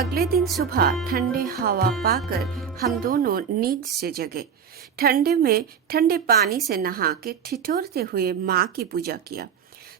अगले दिन सुबह ठंडे हवा पाकर हम दोनों नींद से जगे। ठंडे में ठंडे पानी से नहा के ठिठुरते हुए माँ की पूजा किया।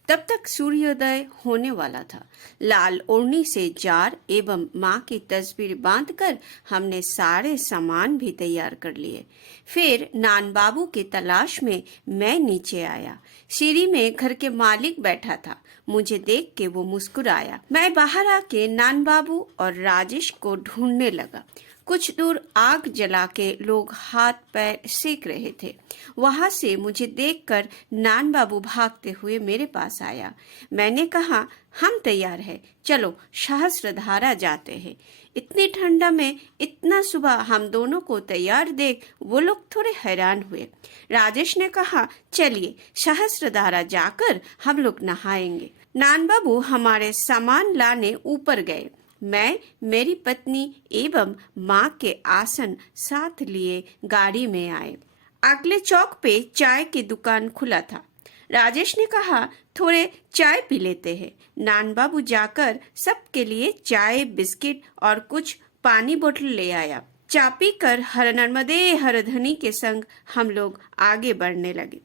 तब तक सूर्योदय होने वाला था। लाल ओढ़नी से जार एवं माँ की तस्वीर बांधकर हमने सारे सामान भी तैयार कर लिए। फिर नान बाबू की तलाश में मैं नीचे आया। सीढ़ी में घर के मालिक बैठा था। मुझे देख के वो मुस्कुराया। मैं बाहर आके नान बाबू और राजेश को ढूंढने लगा। कुछ दूर आग जला के लोग हाथ पैर सेक रहे थे। वहां से मुझे देखकर नान बाबू भागते हुए मेरे पास आया। मैंने कहा, हम तैयार हैं, चलो सहस्त्रधारा जाते हैं। इतनी ठंडा में इतना सुबह हम दोनों को तैयार देख वो लोग थोड़े हैरान हुए। राजेश ने कहा, चलिए सहस्त्रधारा जाकर हम लोग नहाएंगे। नान बाबू हमारे सामान लाने ऊपर गए। मैं, मेरी पत्नी एवं माँ के आसन साथ लिए गाड़ी में आए। अगले चौक पे चाय की दुकान खुला था। राजेश ने कहा, थोड़े चाय पी लेते हैं। नान बाबू जाकर सबके लिए चाय, बिस्किट और कुछ पानी बोतल ले आया। चा पीकर हर नर्मदे हर धनी के संग हम लोग आगे बढ़ने लगे।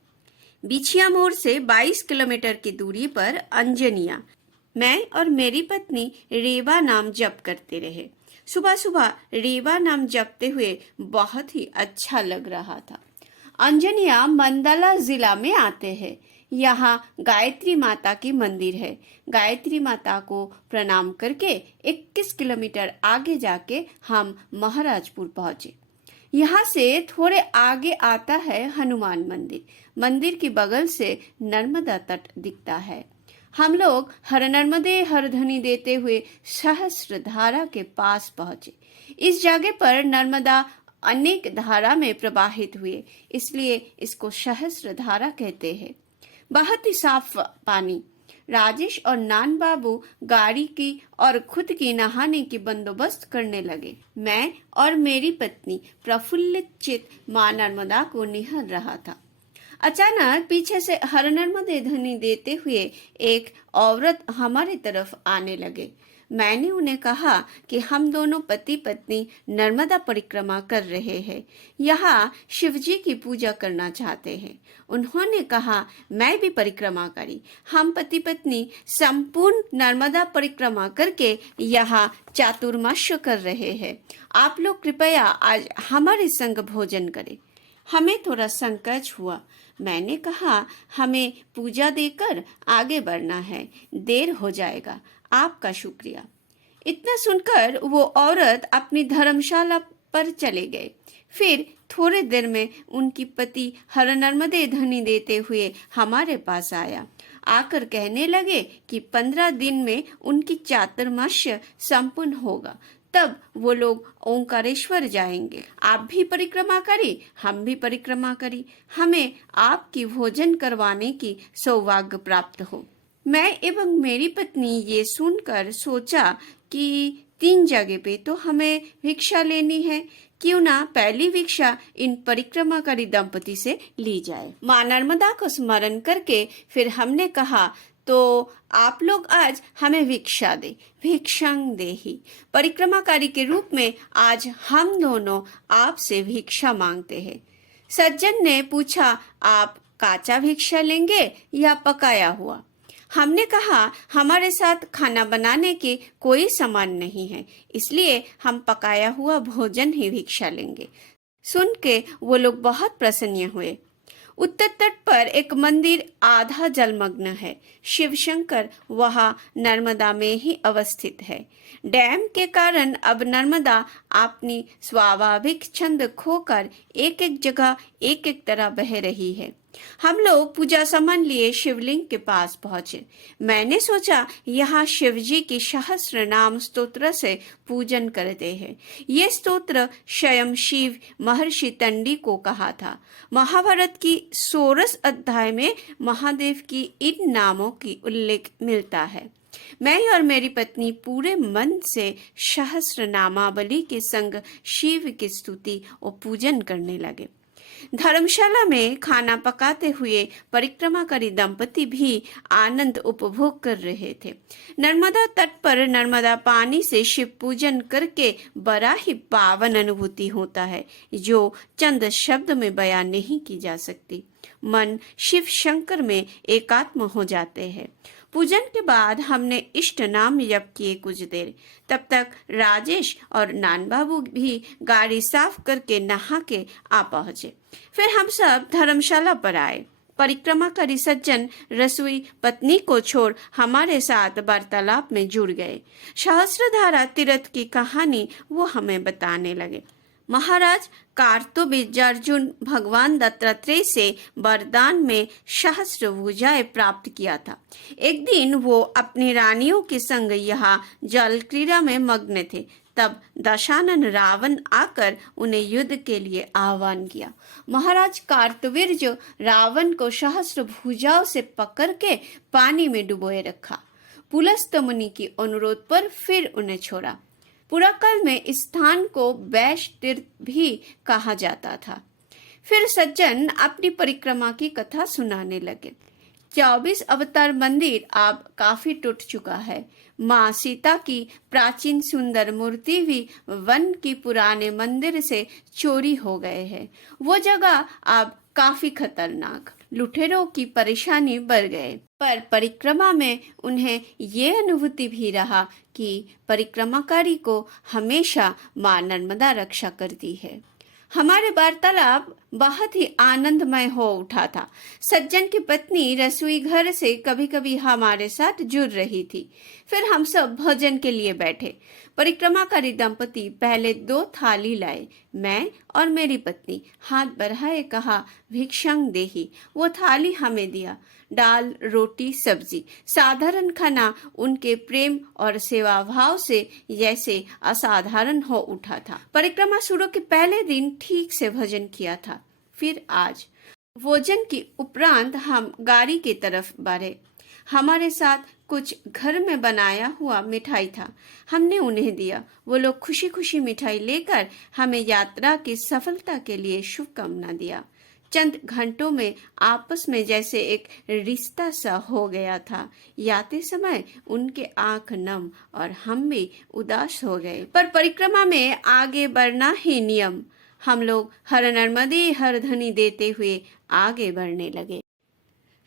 बिछिया मोड़ से 22 किलोमीटर की दूरी पर अंजनिया। मैं और मेरी पत्नी रेवा नाम जप करते रहे। सुबह सुबह रेवा नाम जपते हुए बहुत ही अच्छा लग रहा था। अंजनिया मंडला जिला में आते हैं। यहाँ गायत्री माता की मंदिर है। गायत्री माता को प्रणाम करके 21 किलोमीटर आगे जाके हम महाराजपुर पहुंचे। यहाँ से थोड़े आगे आता है हनुमान मंदिर। मंदिर की बगल से नर्मदा तट दिखता है। हम लोग हर नर्मदे हर ध्वनि देते हुए सहस्त्रधारा के पास पहुंचे। इस जगह पर नर्मदा अनेक धारा में प्रवाहित हुए, इसलिए इसको सहस्त्रधारा कहते हैं। बहुत ही साफ पानी। राजेश और नान बाबू गाड़ी की और खुद की नहाने की बंदोबस्त करने लगे। मैं और मेरी पत्नी प्रफुल्लित चित्त मां नर्मदा को निहार रहा था। अचानक पीछे से हर नर्मदे ध्वनि देते हुए एक औरत हमारी तरफ आने लगे। मैंने उन्हें कहा कि हम दोनों पति पत्नी नर्मदा परिक्रमा कर रहे हैं। यहाँ शिवजी की पूजा करना चाहते हैं। उन्होंने कहा, मैं भी परिक्रमा करी। हम पति पत्नी संपूर्ण नर्मदा परिक्रमा करके यहाँ चातुर्मास्य कर रहे हैं। आप लोग कृपया आज हमारे संग भोजन करें। हमें थोड़ा संकोच हुआ। मैंने कहा, हमें पूजा देकर आगे बढ़ना है, देर हो जाएगा। आपका शुक्रिया। इतना सुनकर वो औरत अपनी धर्मशाला पर चले गए। फिर थोड़े देर में उनकी पति हर नर्मदे ध्वनि देते हुए हमारे पास आया। आकर कहने लगे कि 15 दिन में उनकी चातुर्मास्य संपूर्ण होगा, तब वो लोग ओंकारेश्वर जाएंगे। आप भी परिक्रमा करी, हम भी परिक्रमा करी। हमें आपकी भोजन करवाने की सौभाग्य प्राप्त हो। मैं एवं मेरी पत्नी ये सुनकर सोचा कि 3 जगह पे तो हमें भिक्षा लेनी है, क्यों ना पहली भिक्षा इन परिक्रमाकारी दंपति से ली जाए। माँ नर्मदा को स्मरण करके फिर हमने कहा, तो आप लोग आज हमें भिक्षा दे, भिक्षांग देहि। परिक्रमाकारी के रूप में आज हम दोनों आपसे भिक्षा मांगते हैं। सज्जन ने पूछा, आप काचा भिक्षा लेंगे या पकाया हुआ? हमने कहा, हमारे साथ खाना बनाने के कोई सामान नहीं है, इसलिए हम पकाया हुआ भोजन ही भिक्षा लेंगे। सुन के वो लोग बहुत प्रसन्न हुए। उत्तर तट पर एक मंदिर आधा जलमग्न है। शिव शंकर वहाँ नर्मदा में ही अवस्थित है। डैम के कारण अब नर्मदा अपनी स्वाभाविक छंद खोकर एक एक जगह एक एक तरह बह रही है। हम लोग पूजा सामान लिए शिवलिंग के पास पहुंचे। मैंने सोचा यहाँ शिवजी की सहस्त्र नाम स्तोत्र से पूजन करते हैं। ये स्तोत्र स्वयं शिव महर्षि तंडी को कहा था। महाभारत की 16 अध्याय में महादेव की इन नामों की उल्लेख मिलता है। मैं और मेरी पत्नी पूरे मन से सहस्त्र नामावली के संग शिव की स्तुति और पूजन करने लगे। धर्मशाला में खाना पकाते हुए परिक्रमाकारी दंपति भी आनंद उपभोग कर रहे थे। नर्मदा तट पर नर्मदा पानी से शिव पूजन करके बड़ा ही पावन अनुभूति होता है, जो चंद शब्द में बयान नहीं की जा सकती। मन शिव शंकर में एकात्म हो जाते हैं। पूजन के बाद हमने इष्ट नाम जप किए कुछ देर। तब तक राजेश और नान बाबू भी गाड़ी साफ करके नहा के आ पहुंचे। फिर हम सब धर्मशाला पर आए। परिक्रमाकारी सज्जन रसोई पत्नी को छोड़ हमारे साथ वार्तालाप में जुड़ गए। सहस्त्रधारा तीर्थ की कहानी वो हमें बताने लगे। महाराज कार्तवीर्यार्जुन भगवान दत्तात्रेय से वरदान में सहस्त्र भुजाएं प्राप्त किया था। एक दिन वो अपनी रानियों के संग यहाँ जल क्रीड़ा में मग्न थे। तब दशानन रावण आकर उन्हें युद्ध के लिए आह्वान किया। महाराज कार्तवीर्य रावण को सहस्त्र भुजाओं से पकड़ के पानी में डुबोए रखा। पुलस्त मुनि की अनुरोध पर फिर उन्हें छोड़ा। पुराकाल में इस स्थान को वैश तीर्थ भी कहा जाता था। फिर सज्जन अपनी परिक्रमा की कथा सुनाने लगे। 24 अवतार मंदिर अब काफी टूट चुका है। माँ सीता की प्राचीन सुंदर मूर्ति भी वन की पुराने मंदिर से चोरी हो गए हैं। वो जगह अब काफी खतरनाक, लुटेरों की परेशानी बढ़ गए। पर परिक्रमा में उन्हें ये अनुभूति भी रहा कि परिक्रमाकारी को हमेशा माँ नर्मदा रक्षा करती है। हमारे वार्तालाप बहुत ही आनंदमय हो उठा था। सज्जन की पत्नी रसोई घर से कभी कभी हमारे साथ जुड़ रही थी। फिर हम सब भोजन के लिए बैठे। परिक्रमाकारी दंपति पहले 2 थाली लाए। मैं और मेरी पत्नी हाथ बढ़ाए कहा, भिक्षांग देहि। वो थाली हमें दिया। दाल, रोटी, सब्जी, साधारण खाना उनके प्रेम और सेवा भाव से जैसे असाधारण हो उठा था। परिक्रमा शुरू के पहले दिन ठीक से भोजन किया था। फिर आज भोजन की उपरांत हम गाड़ी की तरफ बढ़े। हमारे साथ कुछ घर में बनाया हुआ मिठाई था। हमने उन्हें दिया। वो लोग खुशी खुशी मिठाई लेकर हमें यात्रा की सफलता के लिए शुभकामना दिया। चंद घंटों में आपस में जैसे एक रिश्ता सा हो गया था। याते समय उनके आंख नम और हम भी उदास हो गए। पर परिक्रमा में आगे बढ़ना ही नियम। हम लोग हर नर्मदे हर ध्वनि देते हुए आगे बढ़ने लगे।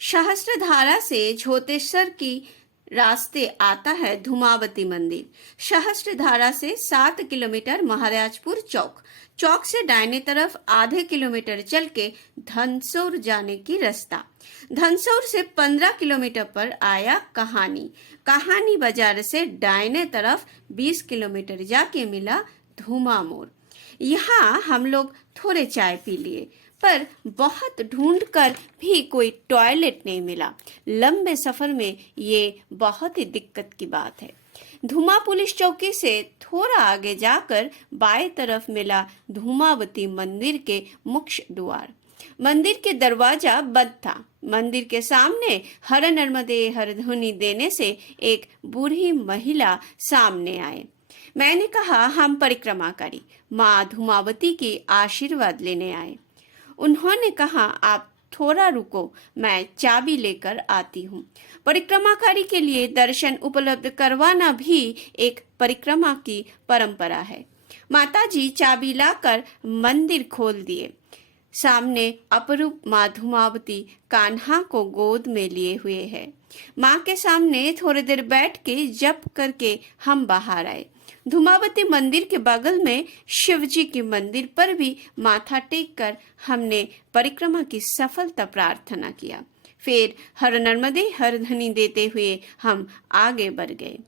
सहस्त्रधारा से झोतेश्वर की रास्ते आता है धूमावती मंदिर। सहस्त्रधारा से 7 किलोमीटर महाराजपुर चौक। चौक से दाहिने तरफ आधे किलोमीटर चल के धनसौर जाने की रास्ता। धनसौर से 15 किलोमीटर पर आया कहानी। कहानी बाजार से दाहिने तरफ 20 किलोमीटर जाके मिला धूमा मोड़। यहाँ हम लोग थोड़े चाय पी लिए, पर बहुत ढूंढकर भी कोई टॉयलेट नहीं मिला। लंबे सफर में ये बहुत ही दिक्कत की बात है। धूमा पुलिस चौकी से थोड़ा आगे जाकर बाएं तरफ मिला धूमावती मंदिर के मुख्य द्वार। मंदिर के दरवाजा बंद था। मंदिर के सामने हर नर्मदे हर ध्वनि देने से एक बूढ़ी महिला सामने आए। मैंने कहा, हम परिक्रमाकारी माँ धूमावती की आशीर्वाद लेने आए। उन्होंने कहा, आप थोड़ा रुको, मैं चाबी लेकर आती हूँ। परिक्रमाकारी के लिए दर्शन उपलब्ध करवाना भी एक परिक्रमा की परंपरा है। माताजी चाबी लाकर मंदिर खोल दिए। सामने अपरूप माँ धूमावती कान्हा को गोद में लिए हुए है। माँ के सामने थोड़ी देर बैठ के जप करके हम बाहर आए। धूमावती मंदिर के बगल में शिवजी के मंदिर पर भी माथा टेक कर हमने परिक्रमा की सफलता प्रार्थना किया। फिर हर नर्मदे हर ध्वनि देते हुए हम आगे बढ़ गए।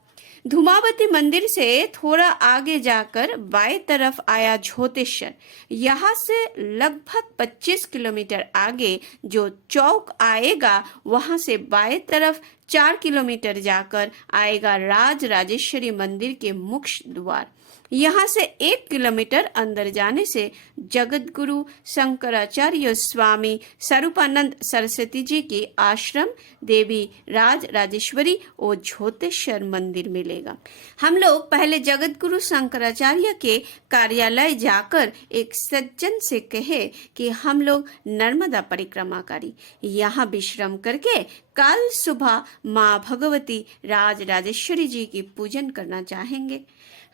धूमावती मंदिर से थोड़ा आगे जाकर बाएं तरफ आया झोतेश्वर। यहाँ से लगभग 25 किलोमीटर आगे जो चौक आएगा, वहां से बाएं तरफ 4 किलोमीटर जाकर आएगा राज राजेश्वरी मंदिर के मुख्य द्वार। यहाँ से 1 किलोमीटर अंदर जाने से जगत गुरु शंकराचार्य स्वामी स्वरूपानंद सरस्वती जी की आश्रम, देवी राज राजेश्वरी और झोतेश्वर मंदिर मिलेगा। हम लोग पहले जगत गुरु शंकराचार्य के कार्यालय जाकर एक सज्जन से कहे कि हम लोग नर्मदा परिक्रमा करी, यहाँ विश्राम करके कल सुबह माँ भगवती राज राजेश्वरी जी की पूजन करना चाहेंगे।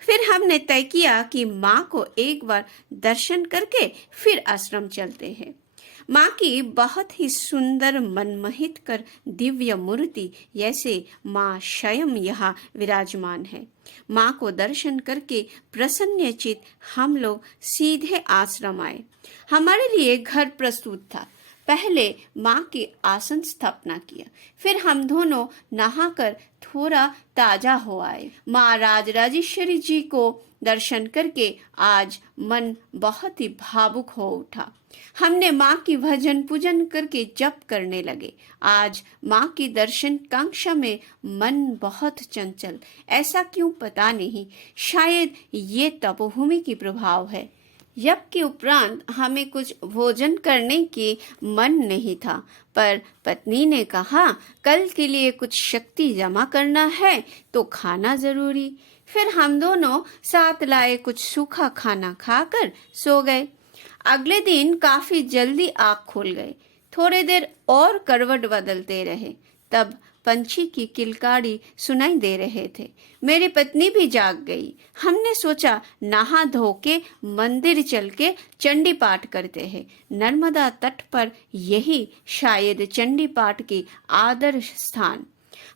फिर हमने तय किया कि माँ को एक बार दर्शन करके फिर आश्रम चलते हैं। माँ की बहुत ही सुंदर मनमोहित कर दिव्य मूर्ति जैसे माँ स्वयं यहाँ विराजमान है। माँ को दर्शन करके प्रसन्नचित्त हम लोग सीधे आश्रम आए। हमारे लिए घर प्रस्तुत था। पहले माँ की आसन स्थापना किया, फिर हम दोनों नहाकर थोड़ा ताजा हो आए। माँ राजराजेश्वरी जी को दर्शन करके आज मन बहुत ही भावुक हो उठा। हमने माँ की भजन पूजन करके जप करने लगे। आज माँ की दर्शन कांक्षा में मन बहुत चंचल, ऐसा क्यों पता नहीं, शायद ये तपोभूमि की प्रभाव है। जप के उपरांत हमें कुछ भोजन करने की मन नहीं था, पर पत्नी ने कहा कल के लिए कुछ शक्ति जमा करना है तो खाना जरूरी। फिर हम दोनों साथ लाए कुछ सूखा खाना खाकर सो गए। अगले दिन काफी जल्दी आँख खोल गए। थोड़ी देर और करवट बदलते रहे, तब पंछी की किलकारी सुनाई दे रहे थे। मेरी पत्नी भी जाग गई। हमने सोचा नहा धो के मंदिर चल के चंडी पाठ करते हैं। नर्मदा तट पर यही शायद चंडी पाठ की आदर्श स्थान।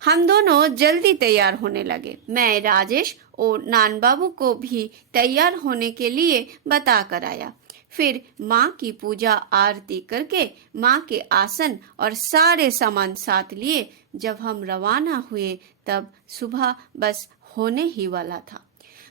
हम दोनों जल्दी तैयार होने लगे। मैं राजेश और नान बाबू को भी तैयार होने के लिए बता कर आया। फिर माँ की पूजा आरती करके माँ के आसन और सारे सामान साथ लिए जब हम रवाना हुए तब सुबह बस होने ही वाला था।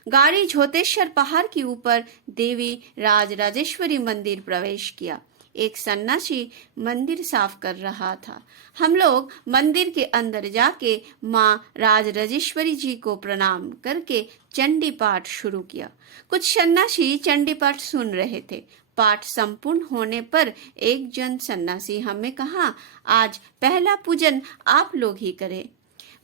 गाड़ी झोतेश्वर पहाड़ के ऊपर देवी राज राजेश्वरी मंदिर प्रवेश किया। एक सन्यासी मंदिर साफ कर रहा था। हम लोग मंदिर के अंदर जाके माँ राज राजेश्वरी जी को प्रणाम करके चंडी पाठ शुरू किया। कुछ सन्यासी चंडी पाठ सुन रहे थे। पाठ संपूर्ण होने पर एक जन सन्यासी हमें कहा, आज पहला पूजन आप लोग ही करें।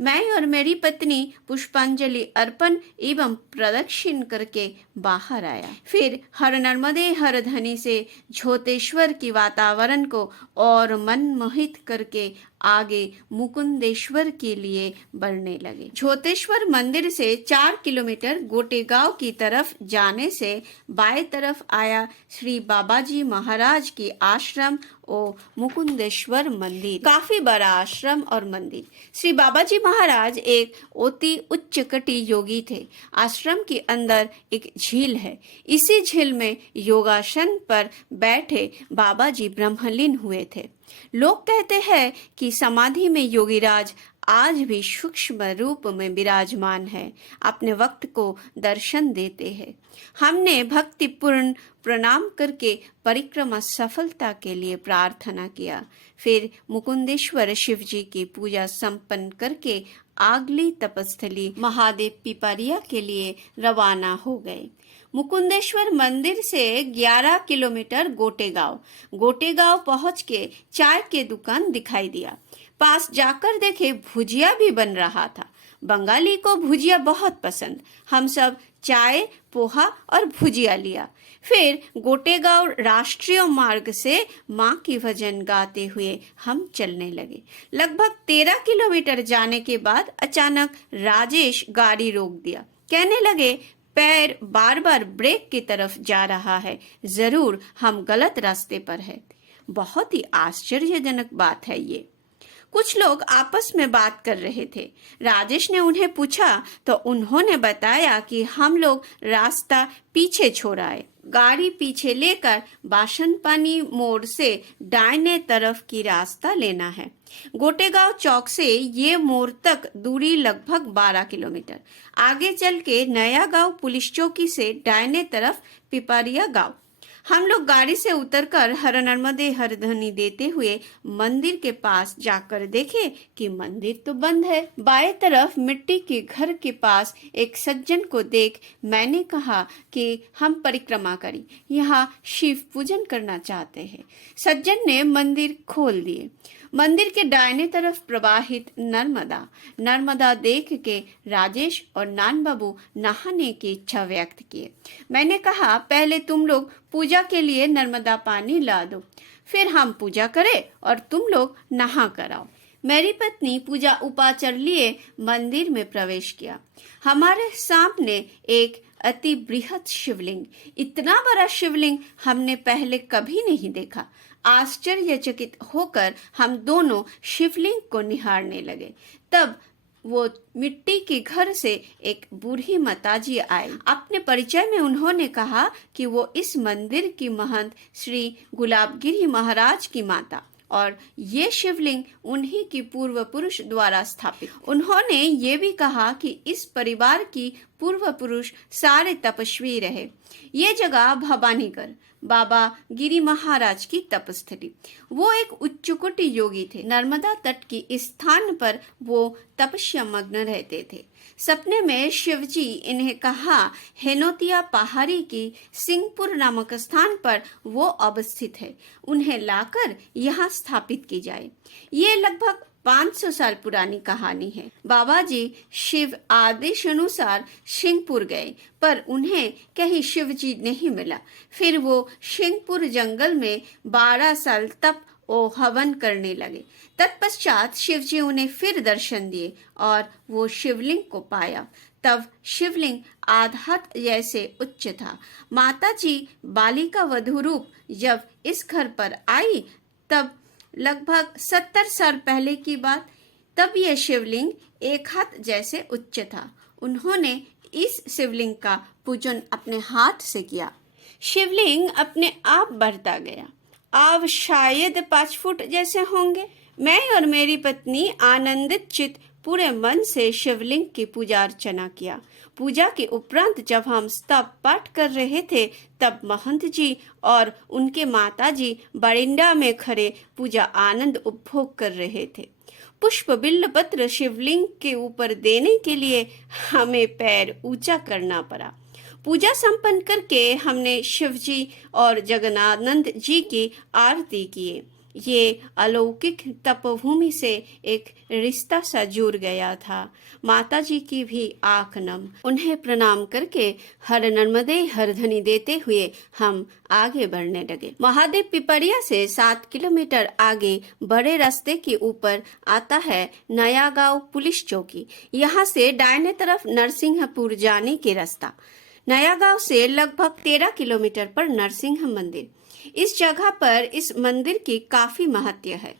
मैं और मेरी पत्नी पुष्पांजलि अर्पण एवं प्रदक्षिण करके बाहर आया। फिर हर नर्मदे हर धनी से झोतेश्वर की वातावरण को और मनमोहित करके आगे मुकुंदेश्वर के लिए बढ़ने लगे। झोतेश्वर मंदिर से 4 किलोमीटर गोटेगांव की तरफ जाने से बाएं तरफ आया श्री बाबाजी महाराज की आश्रम और मुकुंदेश्वर मंदिर। काफी बड़ा आश्रम और मंदिर। श्री बाबाजी महाराज एक अति उच्च कटी योगी थे। आश्रम के अंदर एक झील है। इसी झील में योगासन पर बैठे बाबाजी ब्रह्मलीन हुए थे। लोग कहते हैं कि समाधि में योगीराज आज भी सूक्ष्म रूप में विराजमान है, अपने वक्त को दर्शन देते हैं। हमने भक्तिपूर्ण प्रणाम करके परिक्रमा सफलता के लिए प्रार्थना किया। फिर मुकुंदेश्वर शिव जी की पूजा संपन्न करके अगली तपस्थली महादेव पिपरिया के लिए रवाना हो गए। मुकुंदेश्वर मंदिर से 11 किलोमीटर गोटेगांव पहुंच के चाय के दुकान दिखाई दिया। पास जाकर देखे भुजिया भी बन रहा था। बंगाली को भुजिया बहुत पसंद। हम सब चाय, पोहा और भुजिया लिया। फिर गोटेगांव राष्ट्रीय मार्ग से माँ की भजन गाते हुए हम चलने लगे। लगभग 13 किलोमीटर जाने के बाद अचानक राजेश गाड़ी रोक दिया। कहने लगे, पैर बार बार ब्रेक की तरफ जा रहा है, जरूर हम गलत रास्ते पर है। बहुत ही आश्चर्यजनक बात है ये। कुछ लोग आपस में बात कर रहे थे। राजेश ने उन्हें पूछा तो उन्होंने बताया कि हम लोग रास्ता पीछे छोड़ आए। गाड़ी पीछे लेकर बाशनपानी मोड़ से दाहिने तरफ की रास्ता लेना है। गोटेगांव चौक से ये मोड़ तक दूरी लगभग 12 किलोमीटर। आगे चल के नया गांव पुलिस चौकी से दाहिने तरफ पिपरिया गांव। हम लोग गाड़ी से उतरकर हर नर्मदे हर ध्वनि देते हुए मंदिर के पास जाकर देखे कि मंदिर तो बंद है। बाएं तरफ मिट्टी के घर के पास एक सज्जन को देख मैंने कहा कि हम परिक्रमा करें, यहाँ शिव पूजन करना चाहते हैं। सज्जन ने मंदिर खोल दिए। मंदिर के दाहिने तरफ प्रवाहित नर्मदा देख के राजेश और नान बाबू नहाने की इच्छा व्यक्त किए। मैंने कहा पहले तुम लोग पूजा के लिए नर्मदा पानी ला दो, फिर हम पूजा करें और तुम लोग नहा कर आओ। मेरी पत्नी पूजा उपाचार लिए मंदिर में प्रवेश किया। हमारे सामने एक अति बृहत शिवलिंग, इतना बड़ा शिवलिंग हमने पहले कभी नहीं देखा। आश्चर्यचकित होकर हम दोनों शिवलिंग को निहारने लगे। तब वो मिट्टी के घर से एक बूढ़ी माताजी आई। अपने परिचय में उन्होंने कहा कि वो इस मंदिर की महंत श्री गुलाबगिरी महाराज की माता और ये शिवलिंग उन्हीं की पूर्व पुरुष द्वारा स्थापित। उन्होंने ये भी कहा कि इस परिवार की पूर्व पुरुष सारे तपस्वी रहे। ये जगह भवानीगढ़ बाबा गिरी महाराज की तपस्थली। वो एक उच्चकोटि योगी थे। नर्मदा तट की इस स्थान पर वो तपस्या मग्न रहते थे। सपने में शिवजी इन्हें कहा हेनोतिया पहाड़ी की सिंहपुर नामक स्थान पर वो अवस्थित है, उन्हें लाकर यहाँ स्थापित की जाए। ये लगभग 500 साल पुरानी कहानी है। बाबा जी शिव आदेश अनुसार सिंहपुर गए, पर उन्हें कहीं शिवजी नहीं मिला। फिर वो सिंहपुर जंगल में 12 साल तप और हवन करने लगे। तत्पश्चात शिवजी उन्हें फिर दर्शन दिए और वो शिवलिंग को पाया। तब शिवलिंग आधात जैसे उच्च था। माता जी बालिका वधू रूप जब इस घर पर आई, तब लगभग 70 साल पहले की बात, तब यह शिवलिंग एक हाथ जैसे उच्च था। उन्होंने इस शिवलिंग का पूजन अपने हाथ से किया। शिवलिंग अपने आप बढ़ता गया। अब शायद 5 फुट जैसे होंगे। मैं और मेरी पत्नी आनंदित चित्त पूरे मन से शिवलिंग की पूजा अर्चना किया। पूजा के उपरांत जब हम स्तव पाठ कर रहे थे, तब महंत जी और उनके माता जी बरिंडा में खड़े पूजा आनंद उपभोग कर रहे थे। पुष्प बिल्व पत्र शिवलिंग के ऊपर देने के लिए हमें पैर ऊंचा करना पड़ा। पूजा संपन्न करके हमने शिवजी और जगन्नाथ जी की आरती किए। ये अलौकिक तपभूमि से एक रिश्ता सा जुड़ गया था। माता जी की भी आंख नम। उन्हें प्रणाम करके हर नर्मदे हर ध्वनि देते हुए हम आगे बढ़ने लगे। महादेव पिपरिया से 7 किलोमीटर आगे बड़े रास्ते के ऊपर आता है नया गांव पुलिस चौकी। यहाँ से दाहिने तरफ नरसिंहपुर जाने के रास्ता। नया गांव से लगभग 13 किलोमीटर पर नरसिंह मंदिर। इस जगह पर इस मंदिर की काफी महत्व है।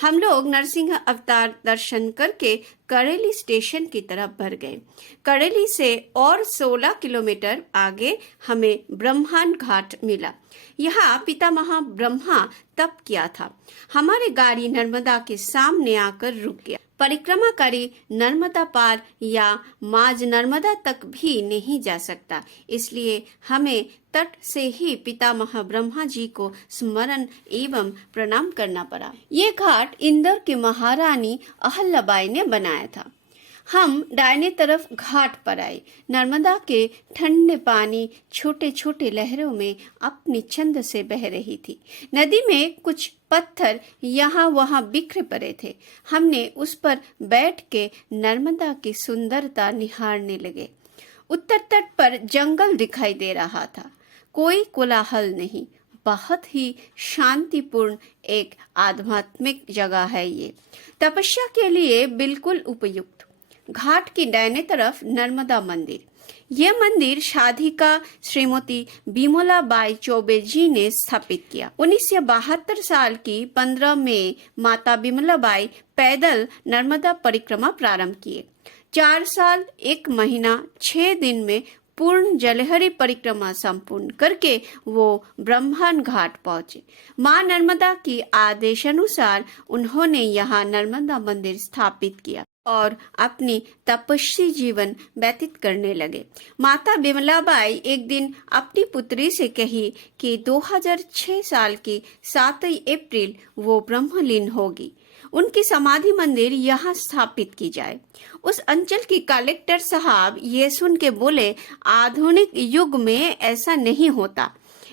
हम लोग नरसिंह अवतार दर्शन करके करेली स्टेशन की तरफ बढ़ गए। करेली से और 16 किलोमीटर आगे हमें ब्रह्मांड घाट मिला। यहाँ पितामह ब्रह्मा तप किया था। हमारी गाड़ी नर्मदा के सामने आकर रुक गया। परिक्रमाकारी नर्मदा पार या माज नर्मदा तक भी नहीं जा सकता, इसलिए हमें तट से ही पितामह ब्रह्मा जी को स्मरण एवं प्रणाम करना पड़ा। ये घाट इंदौर की महारानी अहल्याबाई ने बनाया था। हम दाहिने तरफ घाट पर आए। नर्मदा के ठंडे पानी छोटे छोटे लहरों में अपनी छंद से बह रही थी। नदी में कुछ पत्थर यहाँ वहाँ बिखरे पड़े थे। हमने उस पर बैठ के नर्मदा की सुंदरता निहारने लगे। उत्तर तट पर जंगल दिखाई दे रहा था। कोई कोलाहल नहीं, बहुत ही शांतिपूर्ण एक आध्यात्मिक जगह है ये। तपस्या के लिए बिल्कुल उपयुक्त। घाट की दाहिने तरफ नर्मदा मंदिर। यह मंदिर साधिका श्रीमती बिमलाबाई चौबे जी ने स्थापित किया। 1972 साल की 15 मई माता बिमलाबाई पैदल नर्मदा परिक्रमा प्रारंभ किए। 4 साल 1 महीना 6 दिन में पूर्ण जलहरी परिक्रमा संपूर्ण करके वो ब्रह्मांड घाट पहुंचे। मां नर्मदा की आदेशानुसार उन्होंने यहाँ नर्मदा मंदिर स्थापित किया। और अपनी तपस्वी जीवन व्यतीत करने लगे। माता बिमलाबाई एक दिन अपनी पुत्री से कही कि 2006 साल की 7 अप्रैल वो ब्रह्मलीन होगी। उनकी समाधि मंदिर यहाँ स्थापित की जाए। उस अंचल की कलेक्टर साहब ये सुन के बोले, आधुनिक युग में ऐसा नहीं होता,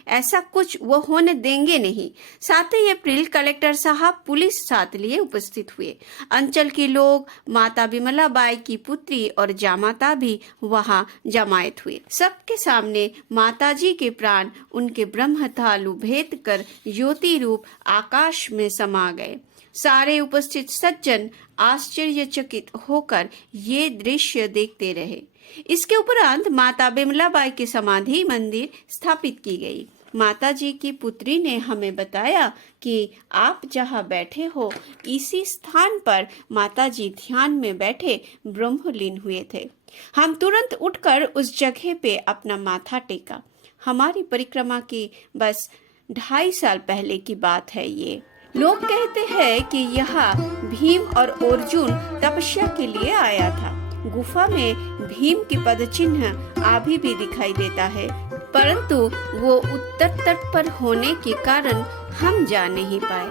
ऐसा कुछ वो होने देंगे नहीं। 7 अप्रैल कलेक्टर साहब पुलिस साथ लिए उपस्थित हुए। अंचल के लोग, माता बिमलाबाई की पुत्री और जामाता भी वहां जमायत हुए। सबके सामने माताजी के प्राण उनके ब्रह्मतालु भेद कर ज्योति रूप आकाश में समा गए। सारे उपस्थित सज्जन आश्चर्यचकित होकर ये दृश्य देखते रहे। इसके उपरांत माता बिमलाबाई की समाधि मंदिर स्थापित की गई। माता जी की पुत्री ने हमें बताया कि आप जहाँ बैठे हो, इसी स्थान पर माता जी ध्यान में बैठे ब्रह्मलीन हुए थे। हम तुरंत उठकर उस जगह पे अपना माथा टेका। हमारी परिक्रमा की बस 2.5 साल पहले की बात है ये। लोग कहते हैं कि यहाँ भीम और अर्जुन तपस्या के लिए आया था। गुफा में भीम की पद चिन्ह अभी भी दिखाई देता है, परंतु वो उत्तर तट पर होने के कारण हम जा नहीं पाए।